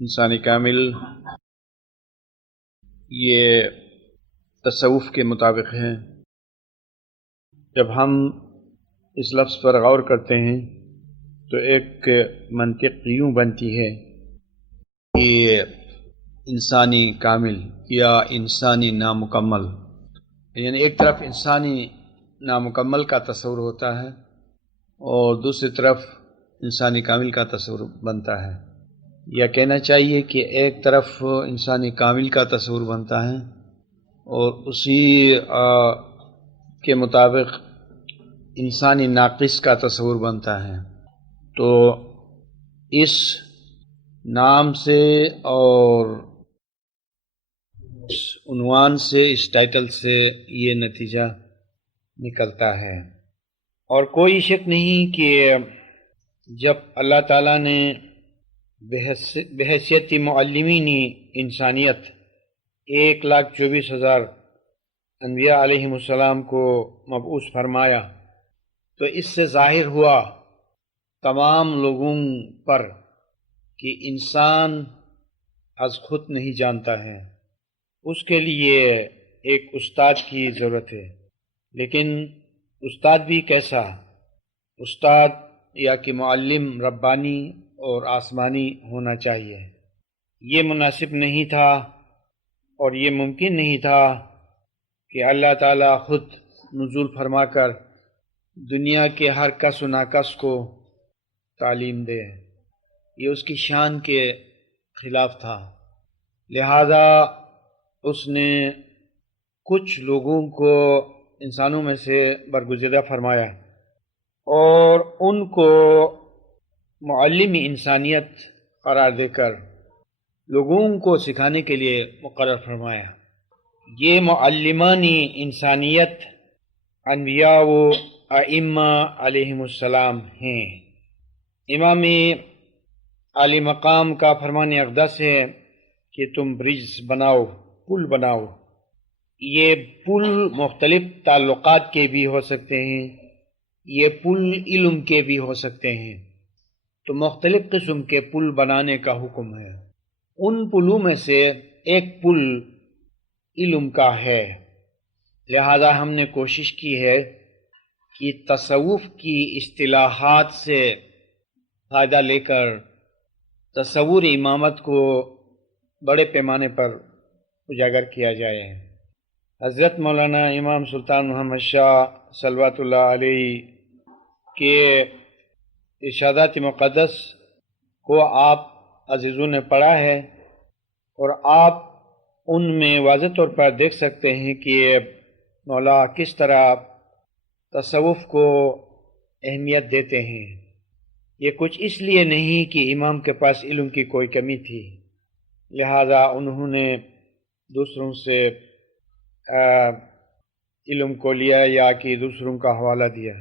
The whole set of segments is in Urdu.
انسانی کامل یہ تصوف کے مطابق ہے۔ جب ہم اس لفظ پر غور کرتے ہیں تو ایک منطق یوں بنتی ہے کہ انسانی کامل یا انسانی نامکمل، یعنی ایک طرف انسانی نامکمل کا تصور ہوتا ہے اور دوسری طرف انسانی کامل کا تصور بنتا ہے، یا کہنا چاہیے کہ ایک طرف انسانی کامل کا تصور بنتا ہے اور اسی کے مطابق انسانی ناقص کا تصور بنتا ہے۔ تو اس نام سے اور اس عنوان سے، اس ٹائٹل سے یہ نتیجہ نکلتا ہے، اور کوئی شک نہیں کہ جب اللہ تعالیٰ نے بحیثیت معلمین انسانیت 1,24,000 انبیاء علیہم السلام کو مبعوث فرمایا تو اس سے ظاہر ہوا تمام لوگوں پر کہ انسان از خود نہیں جانتا ہے، اس کے لیے ایک استاد کی ضرورت ہے۔ لیکن استاد بھی کیسا؟ استاد یا کہ معلم ربانی اور آسمانی ہونا چاہیے۔ یہ مناسب نہیں تھا اور یہ ممکن نہیں تھا کہ اللہ تعالیٰ خود نزول فرما کر دنیا کے ہر کس و ناکس کو تعلیم دے، یہ اس کی شان کے خلاف تھا۔ لہذا اس نے کچھ لوگوں کو انسانوں میں سے برگزیدہ فرمایا اور ان کو معلم انسانیت قرار دے کر لوگوں کو سکھانے کے لیے مقرر فرمایا۔ یہ معلمان انسانیت انبیاء و ائمہ علیہم السلام ہیں۔ امام عالی مقام کا فرمان اقدس ہے کہ تم برج بناؤ، پل بناؤ۔ یہ پل مختلف تعلقات کے بھی ہو سکتے ہیں، یہ پل علم کے بھی ہو سکتے ہیں، تو مختلف قسم کے پل بنانے کا حکم ہے۔ ان پلوں میں سے ایک پل علم کا ہے۔ لہذا ہم نے کوشش کی ہے کہ تصوف کی اصطلاحات سے فائدہ لے کر تصور امامت کو بڑے پیمانے پر اجاگر کیا جائے۔ حضرت مولانا امام سلطان محمد شاہ صلوات اللہ علیہ کے ارشادات مقدس کو آپ عزیزوں نے پڑھا ہے، اور آپ ان میں واضح طور پر دیکھ سکتے ہیں کہ مولا کس طرح تصوف کو اہمیت دیتے ہیں۔ یہ کچھ اس لیے نہیں کہ امام کے پاس علم کی کوئی کمی تھی، لہذا انہوں نے دوسروں سے علم کو لیا یا کہ دوسروں کا حوالہ دیا۔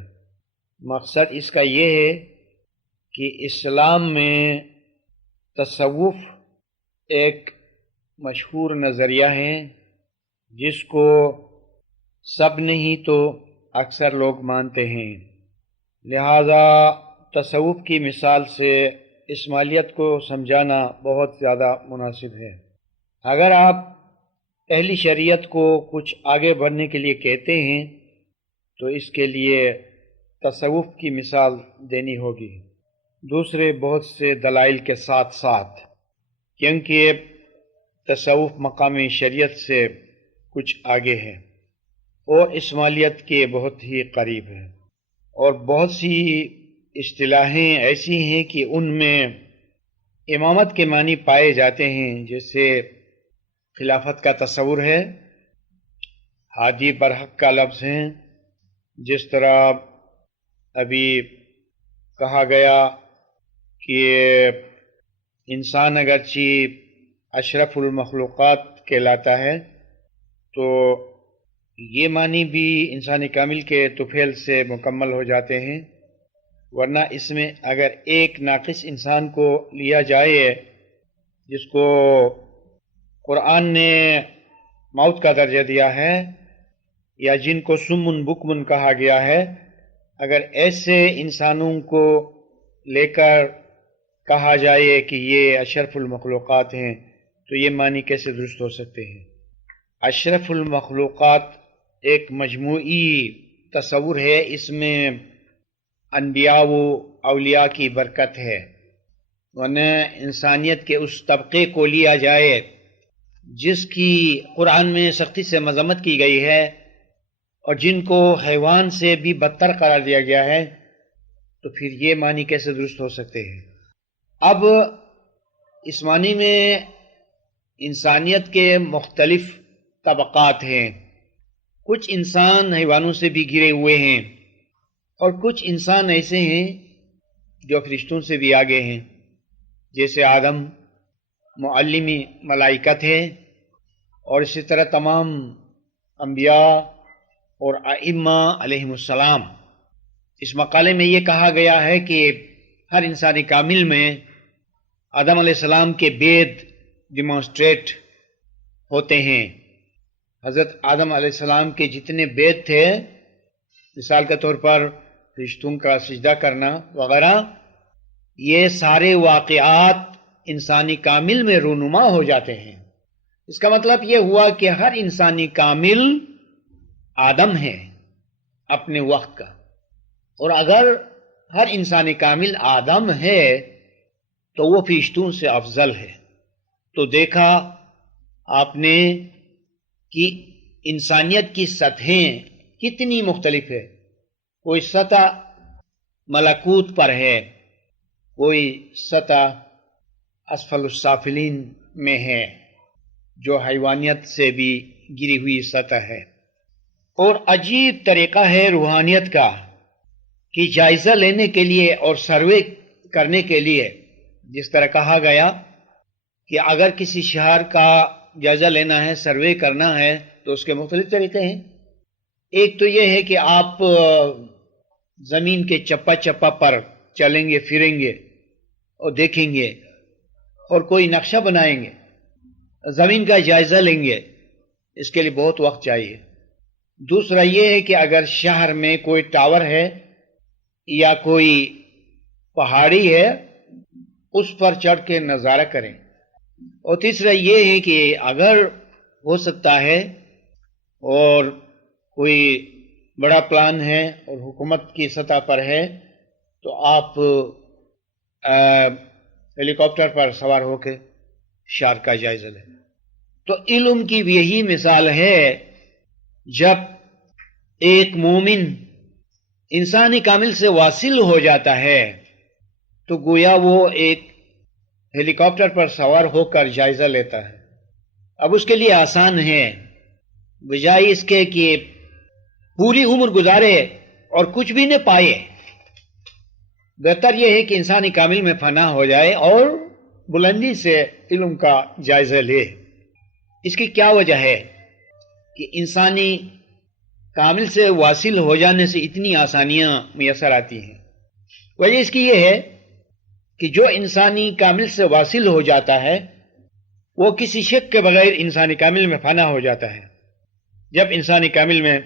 مقصد اس کا یہ ہے کہ اسلام میں تصوف ایک مشہور نظریہ ہے جس کو سب نہیں تو اکثر لوگ مانتے ہیں، لہذا تصوف کی مثال سے اسماعیلیت کو سمجھانا بہت زیادہ مناسب ہے۔ اگر آپ اہلی شریعت کو کچھ آگے بڑھنے کے لیے کہتے ہیں تو اس کے لیے تصوف کی مثال دینی ہوگی، دوسرے بہت سے دلائل کے ساتھ ساتھ، کیونکہ تصوف مقامی شریعت سے کچھ آگے ہے اور اسماعیلیت کے بہت ہی قریب ہے، اور بہت سی اصطلاحیں ایسی ہیں کہ ان میں امامت کے معنی پائے جاتے ہیں، جیسے خلافت کا تصور ہے، ہادی برحق کا لفظ ہے، جس طرح ابھی کہا گیا کہ انسان اگرچہ اشرف المخلوقات کہلاتا ہے، تو یہ معنی بھی انسانی کامل کے طفیل سے مکمل ہو جاتے ہیں، ورنہ اس میں اگر ایک ناقص انسان کو لیا جائے جس کو قرآن نے موت کا درجہ دیا ہے، یا جن کو سمن بکمن کہا گیا ہے، اگر ایسے انسانوں کو لے کر کہا جائے کہ یہ اشرف المخلوقات ہیں تو یہ معنی کیسے درست ہو سکتے ہیں؟ اشرف المخلوقات ایک مجموعی تصور ہے، اس میں انبیاء و اولیاء کی برکت ہے، ورنہ انسانیت کے اس طبقے کو لیا جائے جس کی قرآن میں سختی سے مذمت کی گئی ہے اور جن کو حیوان سے بھی بدتر قرار دیا گیا ہے، تو پھر یہ معنی کیسے درست ہو سکتے ہیں؟ اب اس معنی میں انسانیت کے مختلف طبقات ہیں، کچھ انسان حیوانوں سے بھی گرے ہوئے ہیں اور کچھ انسان ایسے ہیں جو فرشتوں سے بھی آگے ہیں، جیسے آدم معلمی ملائکہ تھے، اور اسی طرح تمام انبیاء اور ائمہ علیہم السلام۔ اس مقالے میں یہ کہا گیا ہے کہ ہر انسانی کامل میں آدم علیہ السلام کے بید ڈیمانسٹریٹ ہوتے ہیں۔ حضرت آدم علیہ السلام کے جتنے بید تھے، مثال کے طور پر فرشتوں کا سجدہ کرنا وغیرہ، یہ سارے واقعات انسانی کامل میں رونما ہو جاتے ہیں۔ اس کا مطلب یہ ہوا کہ ہر انسانی کامل آدم ہے اپنے وقت کا، اور اگر ہر انسانی کامل آدم ہے تو وہ فرشتوں سے افضل ہے۔ تو دیکھا آپ نے کہ انسانیت کی سطحیں کتنی مختلف ہے، کوئی سطح ملکوت پر ہے، کوئی سطح اسفل السافلین میں ہے جو حیوانیت سے بھی گری ہوئی سطح ہے۔ اور عجیب طریقہ ہے روحانیت کا کہ جائزہ لینے کے لیے اور سروے کرنے کے لیے، جس طرح کہا گیا کہ اگر کسی شہر کا جائزہ لینا ہے، سروے کرنا ہے، تو اس کے مختلف طریقے ہیں۔ ایک تو یہ ہے کہ آپ زمین کے چپا چپا پر چلیں گے، پھریں گے اور دیکھیں گے، اور کوئی نقشہ بنائیں گے، زمین کا جائزہ لیں گے، اس کے لیے بہت وقت چاہیے۔ دوسرا یہ ہے کہ اگر شہر میں کوئی ٹاور ہے یا کوئی پہاڑی ہے، اس پر چڑھ کے نظارہ کریں۔ اور تیسرا یہ ہے کہ اگر ہو سکتا ہے اور کوئی بڑا پلان ہے اور حکومت کی سطح پر ہے، تو آپ ہیلی کاپٹر پر سوار ہو کے شہر کا جائزہ لیں۔ تو علم کی بھی یہی مثال ہے، جب ایک مومن انسانی کامل سے واصل ہو جاتا ہے تو گویا وہ ایک ہیلی کاپٹر پر سوار ہو کر جائزہ لیتا ہے۔ اب اس کے لیے آسان ہے، بجائے اس کے کہ پوری عمر گزارے اور کچھ بھی نہ پائے، بہتر یہ ہے کہ انسانی کامل میں فنا ہو جائے اور بلندی سے علم کا جائزہ لے۔ اس کی کیا وجہ ہے کہ انسانی کامل سے واصل ہو جانے سے اتنی آسانیاں میسر آتی ہیں؟ وجہ اس کی یہ ہے کہ جو انسانی کامل سے واصل ہو جاتا ہے وہ کسی شک کے بغیر انسانی کامل میں فنا ہو جاتا ہے۔ جب انسانی کامل میں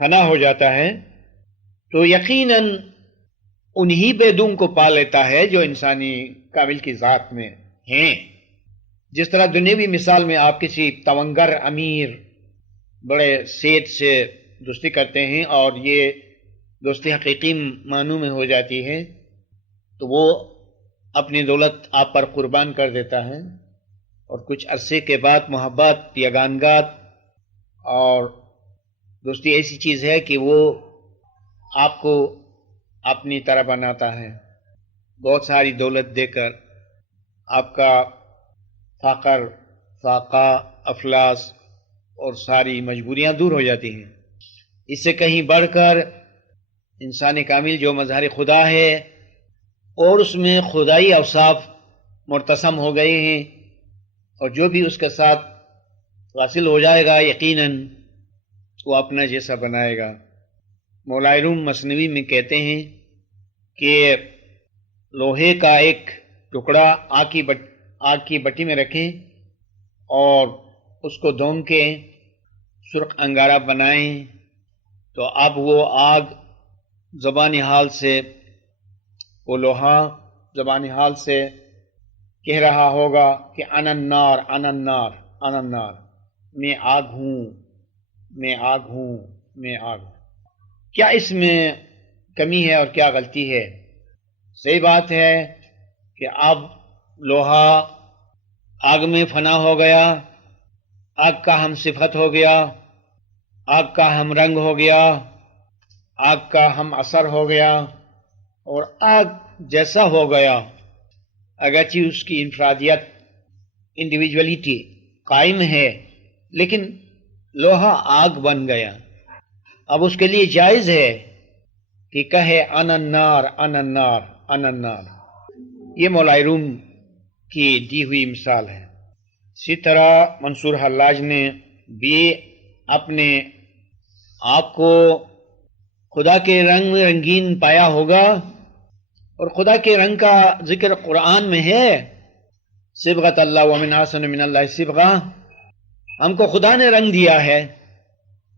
فنا ہو جاتا ہے تو یقیناً انہی بیدوں کو پا لیتا ہے جو انسانی کامل کی ذات میں ہیں۔ جس طرح دنیاوی مثال میں آپ کسی تونگر امیر بڑے سیٹ سے دوستی کرتے ہیں اور یہ دوستی حقیقی معنوں میں ہو جاتی ہے، تو وہ اپنی دولت آپ پر قربان کر دیتا ہے، اور کچھ عرصے کے بعد محبت، یگانگات اور دوستی ایسی چیز ہے کہ وہ آپ کو اپنی طرح بناتا ہے، بہت ساری دولت دے کر آپ کا فقر، فاقہ، افلاس اور ساری مجبوریاں دور ہو جاتی ہیں۔ اس سے کہیں بڑھ کر انسان کامل جو مظہر خدا ہے اور اس میں خدائی اوصاف مرتسم ہو گئے ہیں، اور جو بھی اس کے ساتھ حاصل ہو جائے گا یقیناً وہ اپنا جیسا بنائے گا۔ مولا روم مثنوی میں کہتے ہیں کہ لوہے کا ایک ٹکڑا آگ کی بٹی میں رکھیں اور اس کو دھون کے سرخ انگارہ بنائیں، تو اب وہ آگ زبان حال سے وہ لوہا زبان حال سے کہہ رہا ہوگا کہ انا النار انا النار انا النار، میں آگ ہوں، میں آگ ہوں، میں آگ ہوں۔ کیا اس میں کمی ہے اور کیا غلطی ہے؟ صحیح بات ہے کہ اب لوہا آگ میں فنا ہو گیا، آگ کا ہم صفت ہو گیا، آگ کا ہم رنگ ہو گیا، آگ کا ہم اثر ہو گیا، اور آگ جیسا ہو گیا، اگرچہ اس کی انفرادیت انڈیویجولیٹی قائم ہے، لیکن لوہا آگ بن گیا۔ اب اس کے لیے جائز ہے کہ کہے انا النار انا النار انا النار۔ یہ مولا روم کی دی ہوئی مثال ہے۔ اسی طرح منصور حلاج نے بھی اپنے آپ کو خدا کے رنگ میں رنگین پایا ہوگا، اور خدا کے رنگ کا ذکر قرآن میں ہے، صبغۃ اللہ ومن احسن من اللہ صبغہ۔ ہم کو خدا نے رنگ دیا ہے،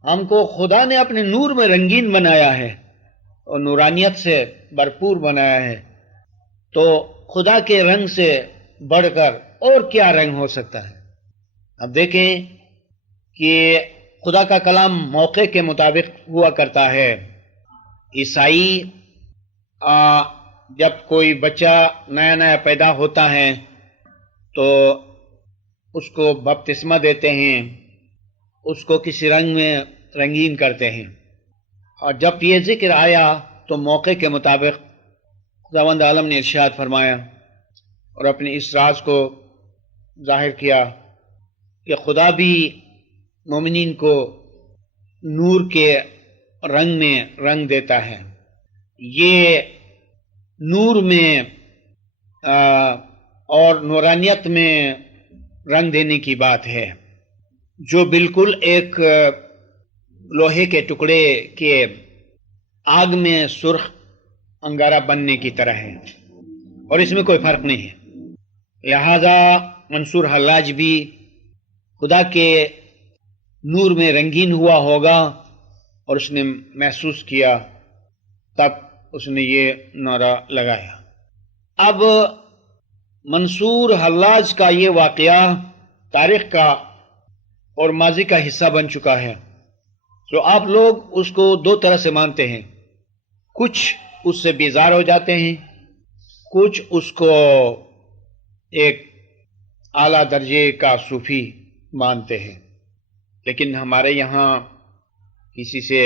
ہم کو خدا نے اپنے نور میں رنگین بنایا ہے اور نورانیت سے بھرپور بنایا ہے، تو خدا کے رنگ سے بڑھ کر اور کیا رنگ ہو سکتا ہے؟ اب دیکھیں کہ خدا کا کلام موقع کے مطابق ہوا کرتا ہے۔ عیسائی جب کوئی بچہ نیا نیا پیدا ہوتا ہے تو اس کو بپتسمہ دیتے ہیں، اس کو کسی رنگ میں رنگین کرتے ہیں، اور جب یہ ذکر آیا تو موقع کے مطابق خداوند عالم نے ارشاد فرمایا اور اپنے اس راز کو ظاہر کیا کہ خدا بھی مومنین کو نور کے رنگ میں رنگ دیتا ہے۔ یہ نور میں اور نورانیت میں رنگ دینے کی بات ہے، جو بالکل ایک لوہے کے ٹکڑے کے آگ میں سرخ انگارہ بننے کی طرح ہے، اور اس میں کوئی فرق نہیں ہے۔ لہذا منصور حلاج بھی خدا کے نور میں رنگین ہوا ہوگا اور اس نے محسوس کیا، تب اس نے یہ نعرہ لگایا۔ اب منصور حلاج کا یہ واقعہ تاریخ کا اور ماضی کا حصہ بن چکا ہے، تو آپ لوگ اس کو دو طرح سے مانتے ہیں، کچھ اس سے بیزار ہو جاتے ہیں، کچھ اس کو ایک اعلیٰ درجے کا صوفی مانتے ہیں۔ لیکن ہمارے یہاں کسی سے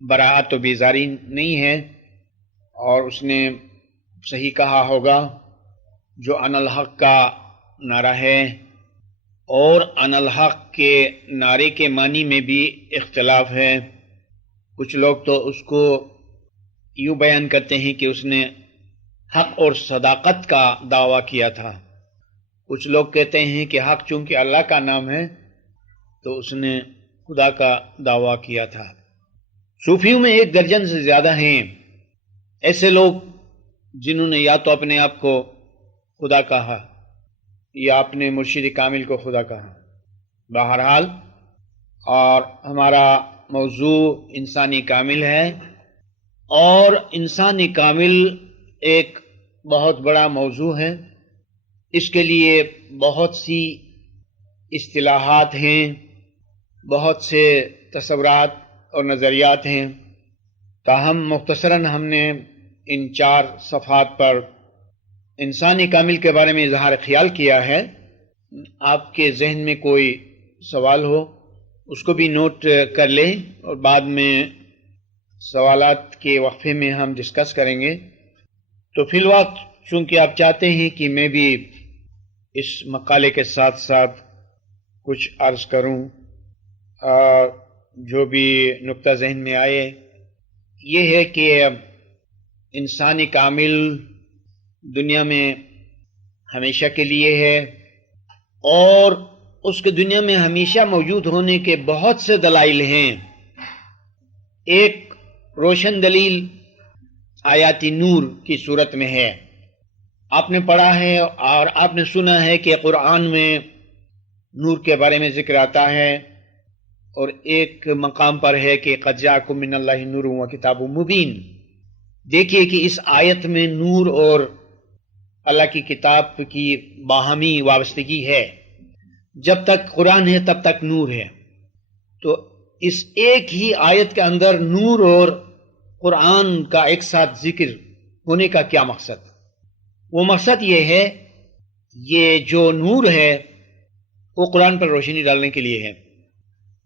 براعت و بیزاری نہیں ہے، اور اس نے صحیح کہا ہوگا۔ جو ان الحق کا نعرہ ہے اور ان الحق کے نعرے کے معنی میں بھی اختلاف ہے۔ کچھ لوگ تو اس کو یوں بیان کرتے ہیں کہ اس نے حق اور صداقت کا دعویٰ کیا تھا، کچھ لوگ کہتے ہیں کہ حق چونکہ اللہ کا نام ہے تو اس نے خدا کا دعویٰ کیا تھا۔ صوفیوں میں 1 درجن سے زیادہ ہیں ایسے لوگ جنہوں نے یا تو اپنے آپ کو خدا کہا یا اپنے مرشد کامل کو خدا کہا۔ بہرحال اور ہمارا موضوع انسانی کامل ہے، اور انسانی کامل ایک بہت بڑا موضوع ہے۔ اس کے لیے بہت سی اصطلاحات ہیں، بہت سے تصورات اور نظریات ہیں، تاہم مختصراً ہم نے ان 4 صفحات پر انسانی کامل کے بارے میں اظہار خیال کیا ہے۔ آپ کے ذہن میں کوئی سوال ہو اس کو بھی نوٹ کر لیں، اور بعد میں سوالات کے وقفے میں ہم ڈسکس کریں گے۔ تو فی الوقت چونکہ آپ چاہتے ہیں کہ میں بھی اس مقالے کے ساتھ ساتھ کچھ عرض کروں، اور جو بھی نقطہ ذہن میں آئے، یہ ہے کہ انسانی کامل دنیا میں ہمیشہ کے لیے ہے، اور اس کے دنیا میں ہمیشہ موجود ہونے کے بہت سے دلائل ہیں۔ ایک روشن دلیل آیات نور کی صورت میں ہے۔ آپ نے پڑھا ہے اور آپ نے سنا ہے کہ قرآن میں نور کے بارے میں ذکر آتا ہے، اور ایک مقام پر ہے کہ قد جاءکم من اللہ نور و کتاب مبین۔ دیکھیے کہ اس آیت میں نور اور اللہ کی کتاب کی باہمی وابستگی ہے. جب تک قرآن ہے تب تک نور ہے. تو اس ایک ہی آیت کے اندر نور اور قرآن کا ایک ساتھ ذکر ہونے کا کیا مقصد؟ وہ مقصد یہ ہے، یہ جو نور ہے وہ قرآن پر روشنی ڈالنے کے لیے ہے.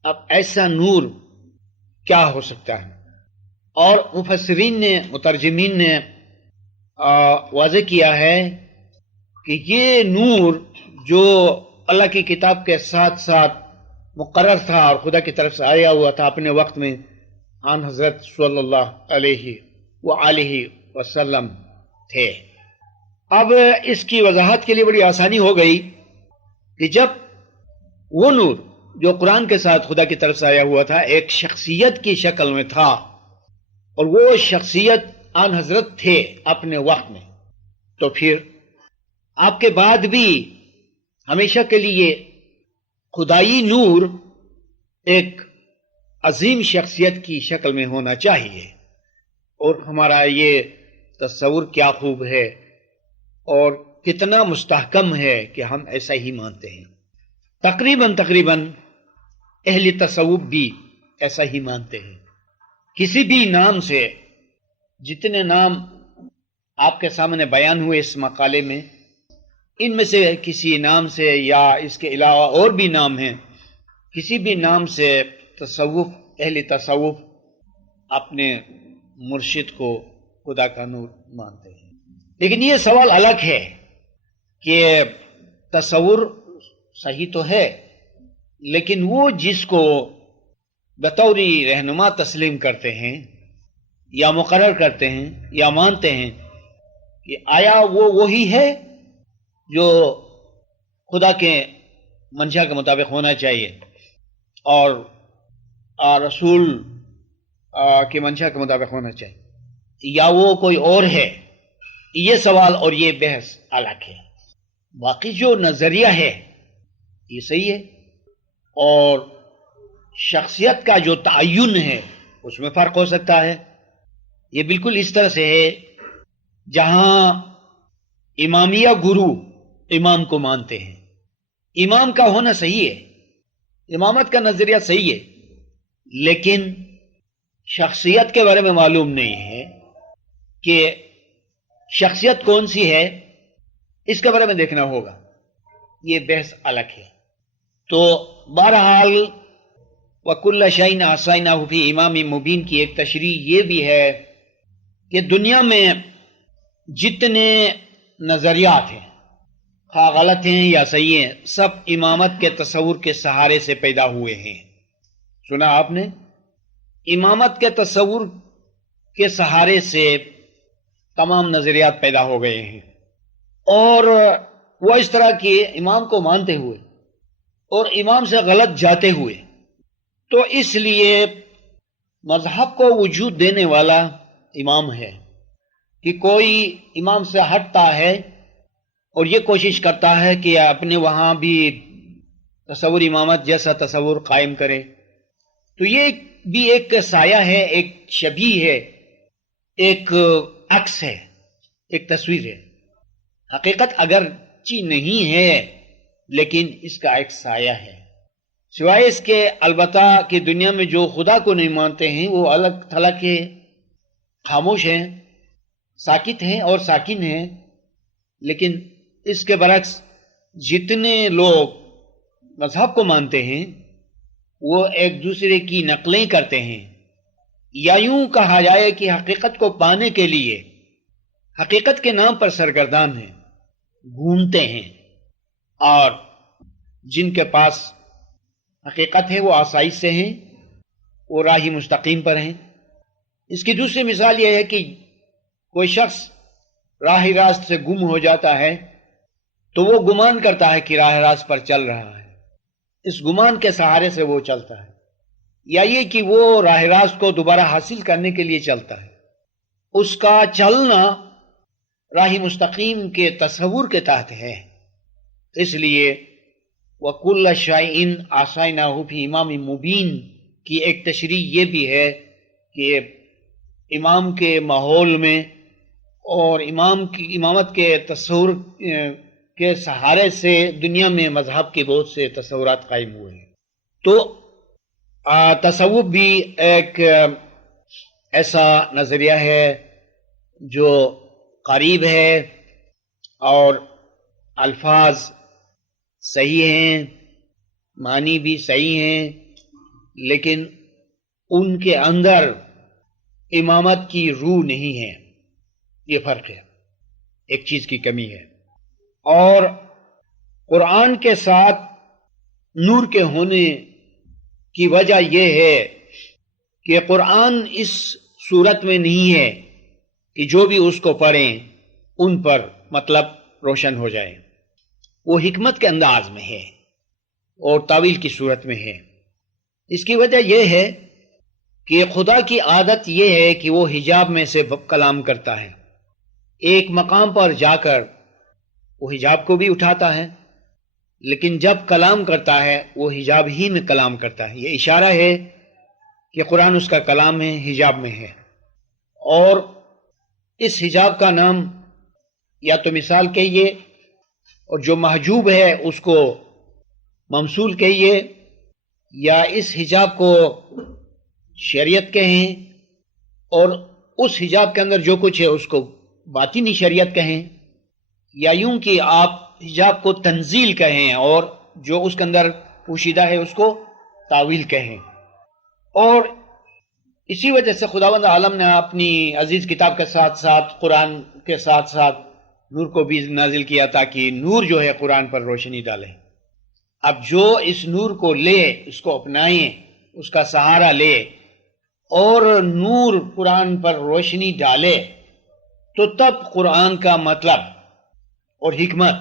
اب ایسا نور کیا ہو سکتا ہے؟ اور مفسرین نے، مترجمین نے واضح کیا ہے کہ یہ نور جو اللہ کی کتاب کے ساتھ ساتھ مقرر تھا اور خدا کی طرف سے آیا ہوا تھا اپنے وقت میں، آن حضرت صلی اللہ علیہ وآلہ وسلم تھے. اب اس کی وضاحت کے لیے بڑی آسانی ہو گئی کہ جب وہ نور جو قرآن کے ساتھ خدا کی طرف سے آیا ہوا تھا ایک شخصیت کی شکل میں تھا، اور وہ شخصیت آن حضرت تھے اپنے وقت میں، تو پھر آپ کے بعد بھی ہمیشہ کے لیے خدائی نور ایک عظیم شخصیت کی شکل میں ہونا چاہیے. اور ہمارا یہ تصور کیا خوب ہے اور کتنا مستحکم ہے کہ ہم ایسا ہی مانتے ہیں. تقریباً اہل تصوف بھی ایسا ہی مانتے ہیں. کسی بھی نام سے، جتنے نام آپ کے سامنے بیان ہوئے اس مقالے میں، ان میں سے کسی نام سے یا اس کے علاوہ اور بھی نام ہیں، کسی بھی نام سے اہل تصوف اپنے مرشد کو خدا کا نور مانتے ہیں. لیکن یہ سوال الگ ہے کہ تصور صحیح تو ہے، لیکن وہ جس کو بطور رہنما تسلیم کرتے ہیں یا مقرر کرتے ہیں یا مانتے ہیں، کہ آیا وہ وہی ہے جو خدا کے منشا کے مطابق ہونا چاہیے اور رسول کے منشا کے مطابق ہونا چاہیے، یا وہ کوئی اور ہے؟ یہ سوال اور یہ بحث الگ ہے. باقی جو نظریہ ہے یہ صحیح ہے، اور شخصیت کا جو تعین ہے اس میں فرق ہو سکتا ہے. یہ بالکل اس طرح سے ہے جہاں امامیہ گرو امام کو مانتے ہیں، امام کا ہونا صحیح ہے، امامت کا نظریہ صحیح ہے، لیکن شخصیت کے بارے میں معلوم نہیں ہے کہ شخصیت کون سی ہے، اس کے بارے میں دیکھنا ہوگا. یہ بحث الگ ہے. تو بہرحال وَكُلَّ شَيْءٍ أَحْصَيْنَاهُ فِي إِمَامٍ مُبِينٍ کی ایک تشریح یہ بھی ہے کہ دنیا میں جتنے نظریات ہیں، خواہ غلط ہیں یا صحیح ہیں، سب امامت کے تصور کے سہارے سے پیدا ہوئے ہیں. سنا آپ نے؟ امامت کے تصور کے سہارے سے تمام نظریات پیدا ہو گئے ہیں، اور وہ اس طرح کے امام کو مانتے ہوئے اور امام سے غلط جاتے ہوئے. تو اس لیے مذہب کو وجود دینے والا امام ہے کہ کوئی امام سے ہٹتا ہے اور یہ کوشش کرتا ہے کہ اپنے وہاں بھی تصور امامت جیسا تصور قائم کرے، تو یہ بھی ایک سایہ ہے، ایک شبیہ ہے، ایک عکس ہے، ایک تصویر ہے. حقیقت اگرچہ نہیں ہے لیکن اس کا ایک سایہ ہے. سوائے اس کے البتہ کہ دنیا میں جو خدا کو نہیں مانتے ہیں وہ الگ تھلگ کے خاموش ہیں، ساکت ہیں اور ساکن ہیں. لیکن اس کے برعکس جتنے لوگ مذہب کو مانتے ہیں وہ ایک دوسرے کی نقلیں کرتے ہیں، یا یوں کہا جائے کہ حقیقت کو پانے کے لیے حقیقت کے نام پر سرگردان ہیں، گھومتے ہیں، اور جن کے پاس حقیقت ہے وہ آسائش سے ہیں، وہ راہ مستقیم پر ہیں. اس کی دوسری مثال یہ ہے کہ کوئی شخص راہ راست سے گم ہو جاتا ہے تو وہ گمان کرتا ہے کہ راہ راست پر چل رہا ہے، اس گمان کے سہارے سے وہ چلتا ہے، یا یہ کہ وہ راہ راست کو دوبارہ حاصل کرنے کے لیے چلتا ہے. اس کا چلنا راہ مستقیم کے تصور کے تحت ہے. اس لیے وَكُلَّ شَيْءٍ أَحْصَيْنَاهُ فِي إِمَامٍ مُبِينٍ کی ایک تشریح یہ بھی ہے کہ امام کے ماحول میں اور امام کی امامت کے تصور کے سہارے سے دنیا میں مذہب کے بہت سے تصورات قائم ہوئے ہیں۔ تو تصوف بھی ایک ایسا نظریہ ہے جو قریب ہے اور الفاظ صحیح ہیں، معنی بھی صحیح ہیں، لیکن ان کے اندر امامت کی روح نہیں ہے۔ یہ فرق ہے، ایک چیز کی کمی ہے۔ اور قرآن کے ساتھ نور کے ہونے کی وجہ یہ ہے کہ قرآن اس صورت میں نہیں ہے کہ جو بھی اس کو پڑھیں ان پر مطلب روشن ہو جائے، وہ حکمت کے انداز میں ہے اور تعویل کی صورت میں ہے۔ اس کی وجہ یہ ہے کہ خدا کی عادت یہ ہے کہ وہ حجاب میں سے کلام کرتا ہے، ایک مقام پر جا کر وہ حجاب کو بھی اٹھاتا ہے، لیکن جب کلام کرتا ہے وہ حجاب ہی میں کلام کرتا ہے۔ یہ اشارہ ہے کہ قرآن اس کا کلام ہے، حجاب میں ہے، اور اس حجاب کا نام یا تو مثال کہیے، اور جو محجوب ہے اس کو ممثول کہیے، یا اس حجاب کو شریعت کہیں، اور اس حجاب کے اندر جو کچھ ہے اس کو باطنی شریعت کہیں، یا یوں کہ آپ حجاب کو تنزیل کہیں اور جو اس کے اندر پوشیدہ ہے اس کو تعویل کہیں۔ اور اسی وجہ سے خداوند عالم نے اپنی عزیز کتاب کے ساتھ ساتھ قرآن کے ساتھ ساتھ نور کو بھی نازل کیا تاکہ نور جو ہے قرآن پر روشنی ڈالے۔ اب جو اس نور کو لے، اس کو اپنائیں، اس کا سہارا لے اور نور قرآن پر روشنی ڈالے، تو تب قرآن کا مطلب اور حکمت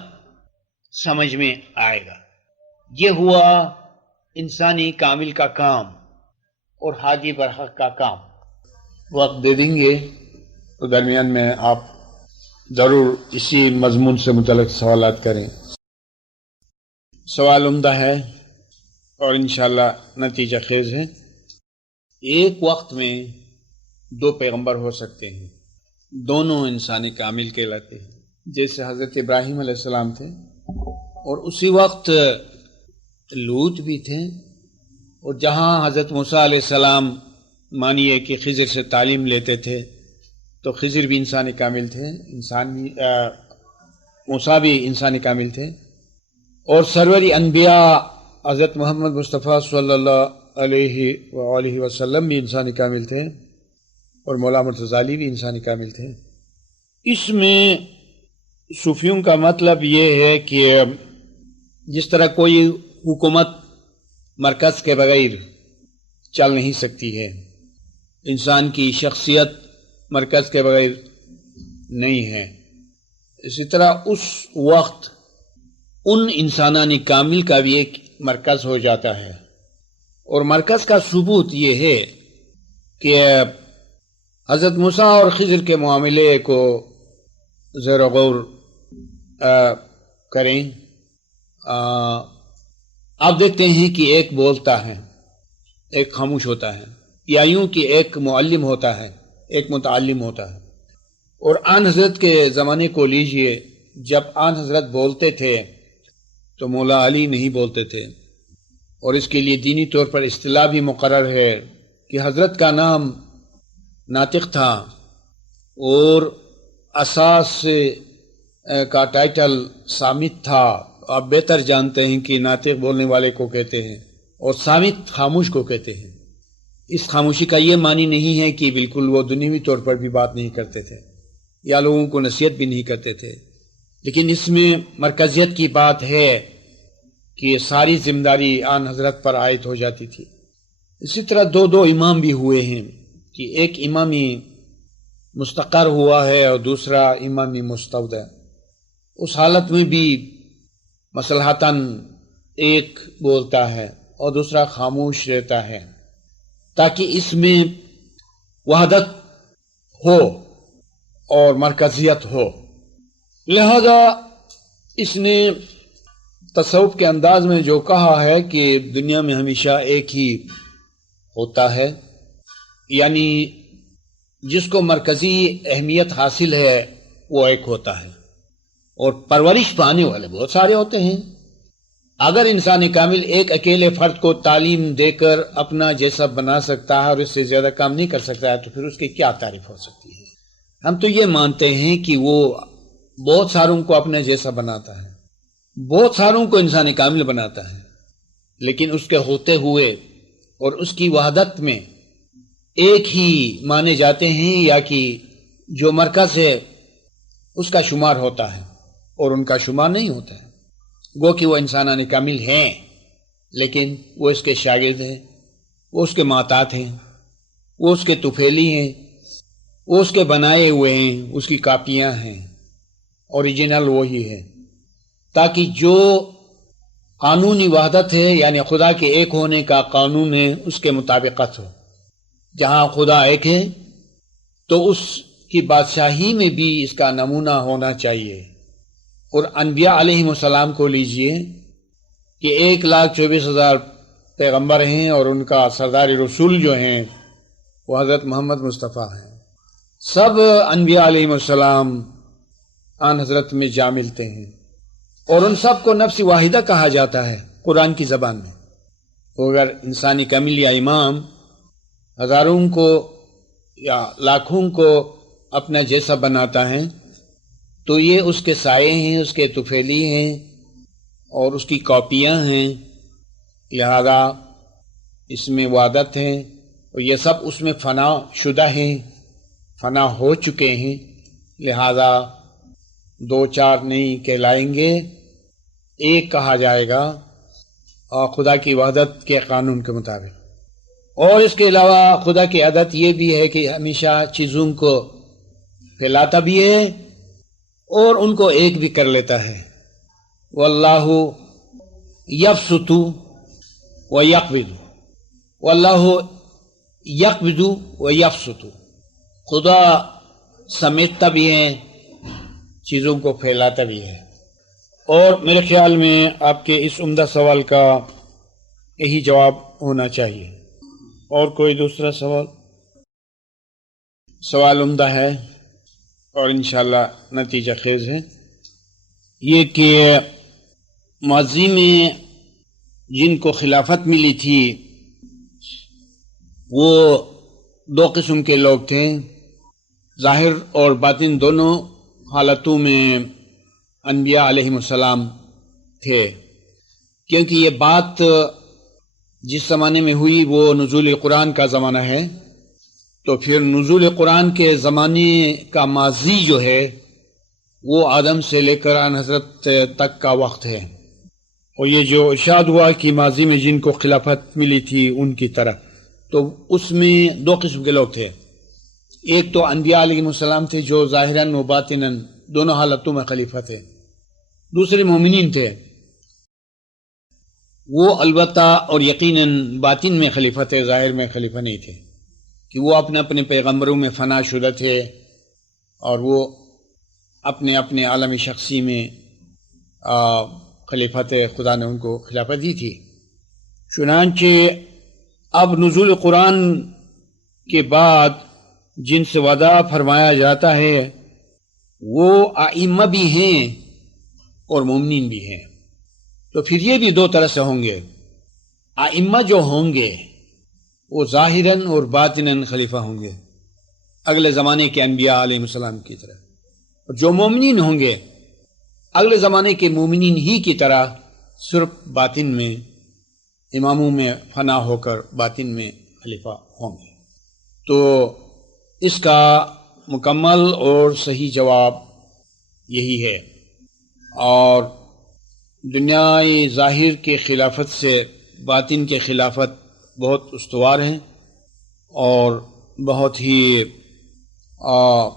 سمجھ میں آئے گا۔ یہ ہوا انسانی کامل کا کام اور ہادی برحق کا کام۔ وقت دے دیں گے تو درمیان میں آپ ضرور اسی مضمون سے متعلق سوالات کریں۔ سوال عمدہ ہے اور انشاءاللہ نتیجہ خیز ہے۔ ایک وقت میں دو پیغمبر ہو سکتے ہیں، دونوں انسانی کامل کہلاتے ہیں، جیسے حضرت ابراہیم علیہ السلام تھے اور اسی وقت لوط بھی تھے، اور جہاں حضرت موسیٰ علیہ السلام مانیے کہ خضر سے تعلیم لیتے تھے تو خضر بھی انسانی کامل تھے، موسیٰ بھی انسانی کامل تھے، اور سروری انبیاء حضرت محمد مصطفیٰ صلی اللہ علیہ وآلہ وسلم بھی انسانی کامل تھے، اور مولا مرتضی علی بھی انسانی کامل تھے۔ اس میں صوفیوں کا مطلب یہ ہے کہ جس طرح کوئی حکومت مرکز کے بغیر چل نہیں سکتی ہے، انسان کی شخصیت مرکز کے بغیر نہیں ہے، اسی طرح اس وقت ان انسانانی کامل کا بھی ایک مرکز ہو جاتا ہے، اور مرکز کا ثبوت یہ ہے کہ حضرت موسیٰ اور خضر کے معاملے کو زیر و غور کریں۔ آپ دیکھتے ہیں کہ ایک بولتا ہے، ایک خاموش ہوتا ہے، یا یوں کہ ایک معلم ہوتا ہے، ایک متعلم ہوتا ہے۔ اور آن حضرت کے زمانے کو لیجئے، جب آن حضرت بولتے تھے تو مولا علی نہیں بولتے تھے، اور اس کے لیے دینی طور پر اصطلاح بھی مقرر ہے کہ حضرت کا نام ناطق تھا، اور اساس کا ٹائٹل صامت تھا۔ آپ بہتر جانتے ہیں کہ ناطق بولنے والے کو کہتے ہیں اور صامت خاموش کو کہتے ہیں۔ اس خاموشی کا یہ معنی نہیں ہے کہ بالکل وہ دنیوی طور پر بھی بات نہیں کرتے تھے یا لوگوں کو نصیحت بھی نہیں کرتے تھے، لیکن اس میں مرکزیت کی بات ہے کہ ساری ذمہ داری آن حضرت پر عائد ہو جاتی تھی۔ اسی طرح دو امام بھی ہوئے ہیں کہ ایک امامی مستقر ہوا ہے اور دوسرا امامی مستودع۔ اس حالت میں بھی مصلحتاً ایک بولتا ہے اور دوسرا خاموش رہتا ہے، تاکہ اس میں وحدت ہو اور مرکزیت ہو۔ لہذا اس نے تصوف کے انداز میں جو کہا ہے کہ دنیا میں ہمیشہ ایک ہی ہوتا ہے، یعنی جس کو مرکزی اہمیت حاصل ہے وہ ایک ہوتا ہے، اور پرورش پانے والے بہت سارے ہوتے ہیں۔ اگر انسان کامل ایک اکیلے فرد کو تعلیم دے کر اپنا جیسا بنا سکتا ہے اور اس سے زیادہ کام نہیں کر سکتا ہے تو پھر اس کی کیا تعریف ہو سکتی ہے؟ ہم تو یہ مانتے ہیں کہ وہ بہت ساروں کو اپنے جیسا بناتا ہے، بہت ساروں کو انسان کامل بناتا ہے، لیکن اس کے ہوتے ہوئے اور اس کی وحدت میں ایک ہی مانے جاتے ہیں، یا کہ جو مرکز ہے اس کا شمار ہوتا ہے اور ان کا شمار نہیں ہوتا ہے۔ گو کہ وہ انسانان کامل ہیں، لیکن وہ اس کے شاگرد ہیں، وہ اس کے محتاط ہیں، وہ اس کے طفیلی ہیں، وہ اس کے بنائے ہوئے ہیں، اس کی کاپیاں ہیں، اوریجنل وہی ہے، تاکہ جو قانونی وحدت ہے یعنی خدا کے ایک ہونے کا قانون ہے اس کے مطابقت ہو۔ جہاں خدا ایک ہے تو اس کی بادشاہی میں بھی اس کا نمونہ ہونا چاہیے۔ اور انبیاء علیہم السلام کو لیجئے کہ 1,24,000 پیغمبر ہیں اور ان کا سردار رسول جو ہیں وہ حضرت محمد مصطفیٰ ہیں۔ سب انبیاء علیہم السلام آن حضرت میں جا ملتے ہیں، اور ان سب کو نفس واحدہ کہا جاتا ہے قرآن کی زبان میں۔ اگر انسانی کامل یا امام ہزاروں کو یا لاکھوں کو اپنا جیسا بناتا ہے تو یہ اس کے سائے ہیں، اس کے طفیلی ہیں اور اس کی کاپیاں ہیں، لہذا اس میں وحدت ہے، اور یہ سب اس میں فنا شدہ ہیں، فنا ہو چکے ہیں، لہذا دو چار نہیں کہلائیں گے، ایک کہا جائے گا اور خدا کی وحدت کے قانون کے مطابق۔ اور اس کے علاوہ خدا کی عادت یہ بھی ہے کہ ہمیشہ چیزوں کو پھیلاتا بھی ہے اور ان کو ایک بھی کر لیتا ہے۔ واللہ یبسط ویقبض، واللہ یقبض ویبسط، خدا سمیٹتا بھی ہے، چیزوں کو پھیلاتا بھی ہے۔ اور میرے خیال میں آپ کے اس عمدہ سوال کا یہی جواب ہونا چاہیے۔ اور کوئی دوسرا سوال؟ سوال عمدہ ہے اور انشاءاللہ نتیجہ خیز ہے، یہ کہ ماضی میں جن کو خلافت ملی تھی وہ دو قسم کے لوگ تھے، ظاہر اور باطن دونوں حالتوں میں انبیاء علیہم السلام تھے، کیونکہ یہ بات جس زمانے میں ہوئی وہ نزول قرآن کا زمانہ ہے، تو پھر نزول قرآن کے زمانے کا ماضی جو ہے وہ آدم سے لے کر آن حضرت تک کا وقت ہے، اور یہ جو ارشاد ہوا کہ ماضی میں جن کو خلافت ملی تھی ان کی طرح، تو اس میں دو قسم کے لوگ تھے۔ ایک تو انبیاء علیہ السلام تھے جو ظاہراً و باطناً دونوں حالتوں میں خلیفہ تھے، دوسرے مومنین تھے، وہ البتہ اور یقیناً باطن میں خلیفہ تھے، ظاہر میں خلیفہ نہیں تھے، کہ وہ اپنے اپنے پیغمبروں میں فنا شدہ تھے اور وہ اپنے اپنے عالم شخصی میں خلیفہ تھے، خدا نے ان کو خلافت دی تھی۔ چنانچہ اب نزول قرآن کے بعد جن سے وعدہ فرمایا جاتا ہے وہ ائمہ بھی ہیں اور مومنین بھی ہیں، تو پھر یہ بھی دو طرح سے ہوں گے۔ ائمہ جو ہوں گے وہ ظاہراً اور باطناً خلیفہ ہوں گے اگلے زمانے کے انبیاء علیہ السلام کی طرح، اور جو مومنین ہوں گے اگلے زمانے کے مومنین ہی کی طرح صرف باطن میں اماموں میں فنا ہو کر باطن میں خلیفہ ہوں گے۔ تو اس کا مکمل اور صحیح جواب یہی ہے، اور دنیائے ظاہر کے خلافت سے باطن کے خلافت بہت استوار ہیں اور بہت ہی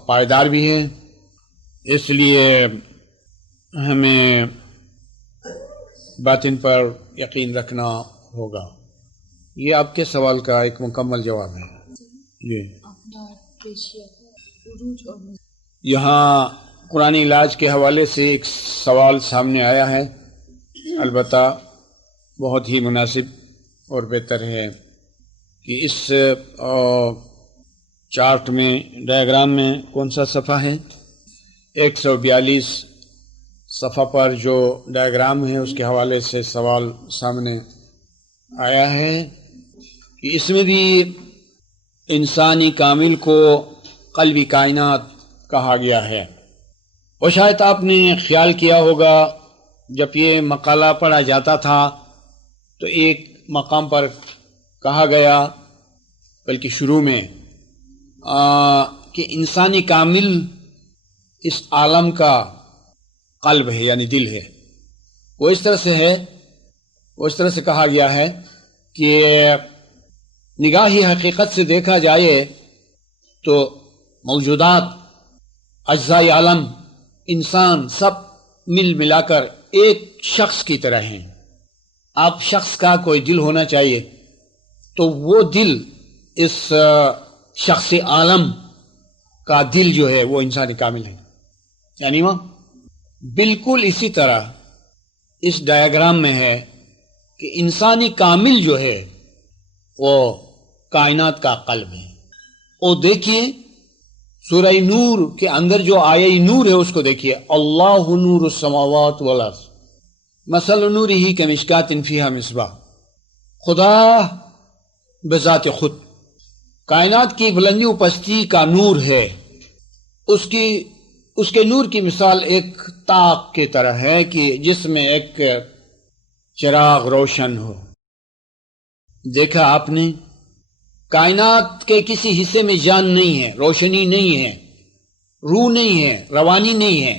پائیدار بھی ہیں، اس لیے ہمیں باطن پر یقین رکھنا ہوگا۔ یہ آپ کے سوال کا ایک مکمل جواب ہے۔ یہاں قرآن علاج کے حوالے سے ایک سوال سامنے آیا ہے، البتہ بہت ہی مناسب اور بہتر ہے کہ اس چارٹ میں ڈائیگرام میں کون سا صفحہ ہے؟ 142 صفحہ پر جو ڈائیگرام ہے اس کے حوالے سے سوال سامنے آیا ہے کہ اس میں بھی انسانی کامل کو قلبی کائنات کہا گیا ہے، اور شاید آپ نے خیال کیا ہوگا جب یہ مقالہ پڑھا جاتا تھا تو ایک مقام پر کہا گیا، بلکہ شروع میں کہ انسانی کامل اس عالم کا قلب ہے، یعنی دل ہے۔ وہ اس طرح سے ہے، وہ اس طرح سے کہا گیا ہے کہ نگاہی حقیقت سے دیکھا جائے تو موجودات، اجزائے عالم، انسان سب مل ملا کر ایک شخص کی طرح ہیں۔ آپ شخص کا کوئی دل ہونا چاہیے تو وہ دل اس شخص عالم کا دل جو ہے وہ انسانی کامل ہے، یعنی وہ بالکل اسی طرح اس ڈائیگرام میں ہے کہ انسانی کامل جو ہے وہ کائنات کا قلب ہے۔ اور دیکھیے سورہ نور کے اندر جو آیہ نور ہے اس کو دیکھیے، اللہ نور السماوات والارض مثل نورہ کمشکاۃ فیہا مصباح۔ خدا بذات خود کائنات کی بلندی و پستی کا نور ہے، اس کے نور کی مثال ایک طاق کی طرح ہے کہ جس میں ایک چراغ روشن ہو۔ دیکھا آپ نے کائنات کے کسی حصے میں جان نہیں ہے، روشنی نہیں ہے، روح نہیں ہے، روانی نہیں ہے،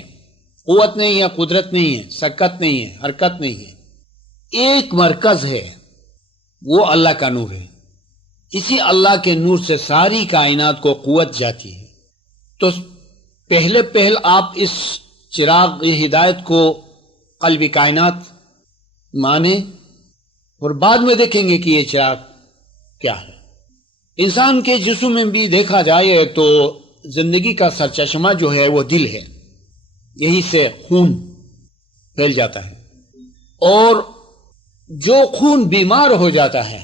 قوت نہیں ہے، قدرت نہیں ہے، سکت نہیں ہے، حرکت نہیں ہے، ایک مرکز ہے، وہ اللہ کا نور ہے۔ اسی اللہ کے نور سے ساری کائنات کو قوت جاتی ہے۔ تو پہل آپ اس چراغ ہدایت کو قلبی کائنات مانیں، اور بعد میں دیکھیں گے کہ یہ چراغ کیا ہے۔ انسان کے جسم میں بھی دیکھا جائے تو زندگی کا سرچشمہ جو ہے وہ دل ہے، یہی سے خون پھیل جاتا ہے، اور جو خون بیمار ہو جاتا ہے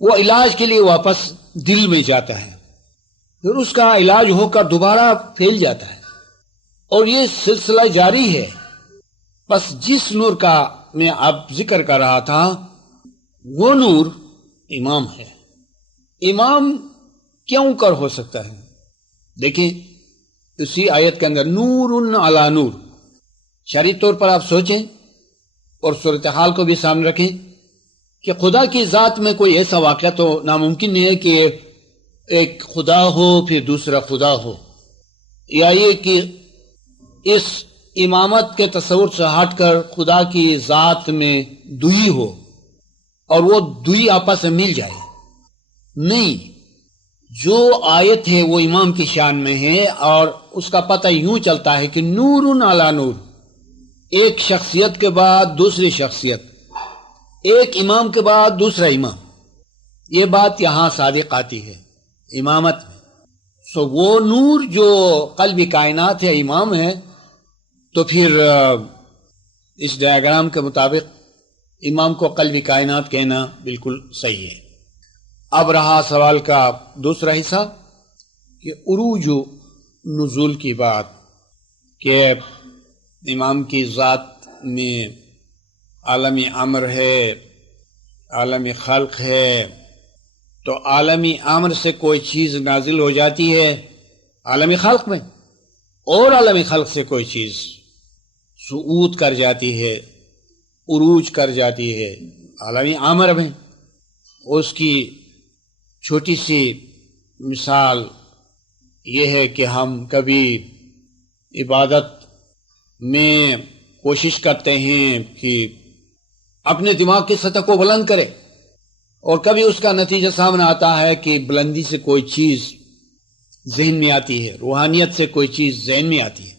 وہ علاج کے لیے واپس دل میں جاتا ہے، پھر اس کا علاج ہو کر دوبارہ پھیل جاتا ہے، اور یہ سلسلہ جاری ہے۔ بس جس نور کا میں اب ذکر کر رہا تھا وہ نور امام ہے۔ امام کیوں کر ہو سکتا ہے؟ دیکھیں اسی آیت کے اندر نور علی نور، شرعی طور پر آپ سوچیں اور صورتحال کو بھی سامنے رکھیں کہ خدا کی ذات میں کوئی ایسا واقعہ تو ناممکن نہیں ہے کہ ایک خدا ہو پھر دوسرا خدا ہو، یا یہ کہ اس امامت کے تصور سے ہٹ کر خدا کی ذات میں دوئی ہو اور وہ دوئی آپس میں مل جائے۔ نہیں، جو آیت ہے وہ امام کی شان میں ہے، اور اس کا پتہ یوں چلتا ہے کہ نور علی نور، ایک شخصیت کے بعد دوسری شخصیت، ایک امام کے بعد دوسرا امام، یہ بات یہاں صادق آتی ہے امامت میں۔ سو وہ نور جو قلبی کائنات ہے، امام ہے، تو پھر اس ڈائیگرام کے مطابق امام کو قلبی کائنات کہنا بالکل صحیح ہے۔ اب رہا سوال کا دوسرا حصہ کہ عروج و نزول کی بات، کہ امام کی ذات میں عالمی امر ہے، عالمی خلق ہے، تو عالمی امر سے کوئی چیز نازل ہو جاتی ہے عالمی خلق میں، اور عالمی خلق سے کوئی چیز صعود کر جاتی ہے، عروج کر جاتی ہے عالمی امر میں۔ اس کی چھوٹی سی مثال یہ ہے کہ ہم کبھی عبادت میں کوشش کرتے ہیں کہ اپنے دماغ کی سطح کو بلند کرے، اور کبھی اس کا نتیجہ سامنے آتا ہے کہ بلندی سے کوئی چیز ذہن میں آتی ہے، روحانیت سے کوئی چیز ذہن میں آتی ہے۔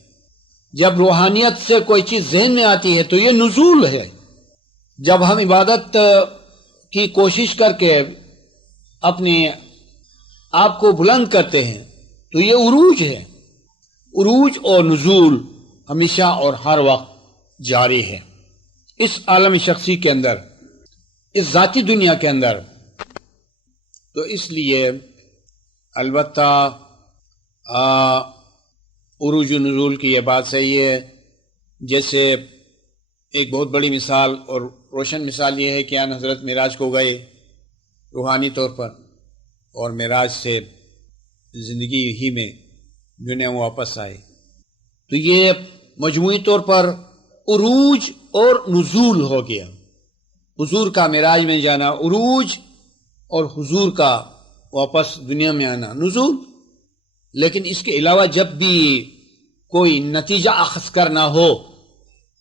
جب روحانیت سے کوئی چیز ذہن میں آتی ہے تو یہ نزول ہے۔ جب ہم عبادت کی کوشش کر کے اپنے آپ کو بلند کرتے ہیں تو یہ عروج ہے۔ عروج اور نزول ہمیشہ اور ہر وقت جاری ہے اس عالم شخصی کے اندر، اس ذاتی دنیا کے اندر۔ تو اس لیے البتہ عروج و نزول کی یہ بات صحیح ہے. جیسے ایک بہت بڑی مثال اور روشن مثال یہ ہے کہ آن حضرت معراج کو گئے روحانی طور پر، اور معراج سے زندگی ہی میں دنیا میں واپس آئے. تو یہ مجموعی طور پر عروج اور نزول ہو گیا. حضور کا معراج میں جانا عروج، اور حضور کا واپس دنیا میں آنا نزول. لیکن اس کے علاوہ جب بھی کوئی نتیجہ اخذ کرنا ہو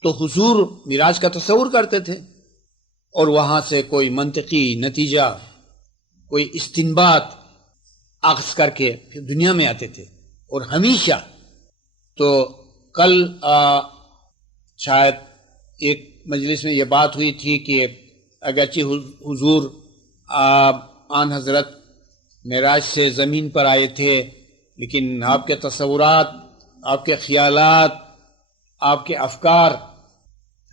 تو حضور معراج کا تصور کرتے تھے، اور وہاں سے کوئی منطقی نتیجہ، کوئی استنباط اخذ کر کے پھر دنیا میں آتے تھے. اور ہمیشہ تو کل شاید ایک مجلس میں یہ بات ہوئی تھی کہ اگرچہ حضور آن حضرت معراج سے زمین پر آئے تھے، لیکن آپ کے تصورات، آپ کے خیالات، آپ کے افکار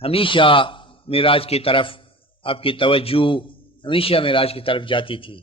ہمیشہ معراج کی طرف، آپ کی توجہ ہمیشہ معراج کی طرف جاتی تھی.